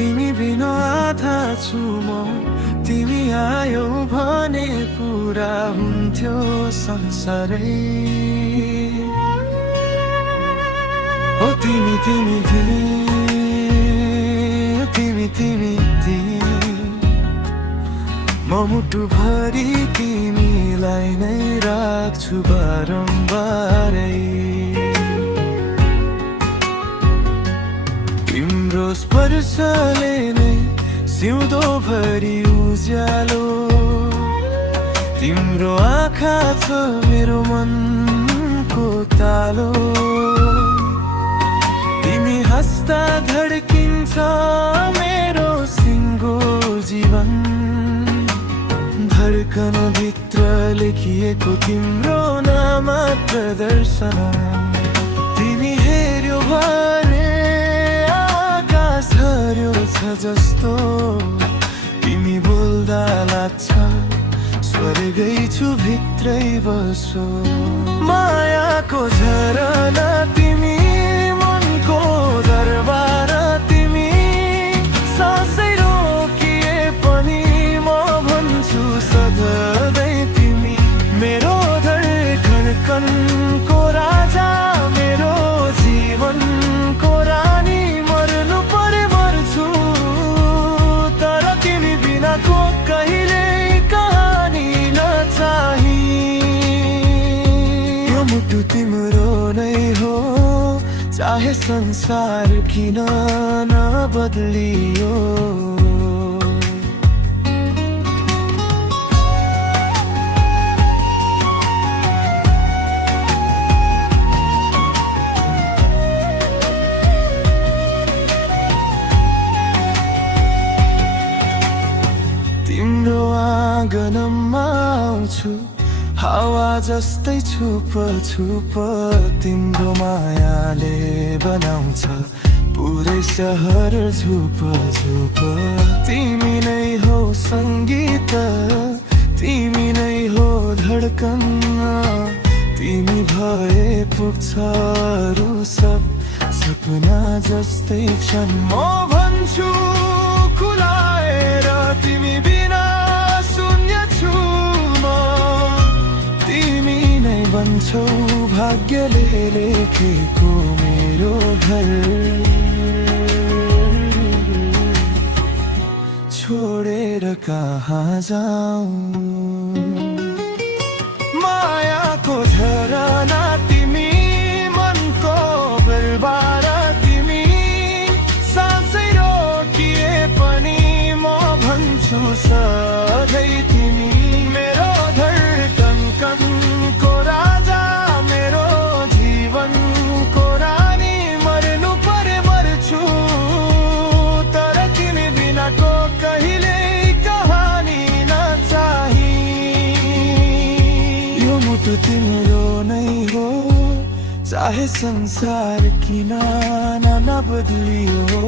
तिमी बिना आधा छु म तिमी आयौ भने पुरा हुन्थ्यो संसारै ओ तिमी तिमी तिमी तिमी तिमी तिमी म मुटुभरि तिमीलाई नै राख्छु बारम्बारै तिम्रो स्पर्शले नै सिउँदोभरि उज्यालो तिम्रो आँखा छ मेरो मनको तालो तिमी हस्ता धड्किन्छ मेरो सिङ्गो जीवन धड्कन भित्र लेखिएको तिम्रो नाम प्रदर्शन तिमी हेर्यो भने आकाश हर्यो छ जस्तो तिमी बोल्दा लाग्छ स्वर्गै छु भित्रै बसो मायाको झरना तिमी मनको दरबार तिमी सासै रोकिए पनि म भन्छु सधैँ तिमी मेरो धड्कनको राजा मेरो जीवनको रानी मर्नु परे मर्छु तर तिमी बिनाको कहिले कहानी नचाही यो मुटु तिम्रो नै हो चाहे संसार किन नबदलियो तिम्रो आँगनमा आउँछु हावा जस्तै छुप छुप तिम्रो मायाले बनाउँछ पुरै सहर झुप झुप तिमी नै हो सङ्गीत तिमी नै हो धड्कन तिमी भए पुग्छ अरू सब सपना जस्तै क्षण म भन्छु खुलाएर तिमी बिना शून्य छु म तिमी नै बन्छौ भाग्यले लेखेको मेरो घर छोडेर कहाँ जाऊँ मायाको झरना तिमी मनको बलबार तिमी सासै रोकिए पनि म भन्छु सधैँ तिमी मेरो धड्कनको राजा मेरो जीवनको रानी मर्नु परे मर्छु तर तिमी बिनाको कहिले कहानी नचाही यो मुटु तिम्रो नै हो चाहे संसार किन नबदलियो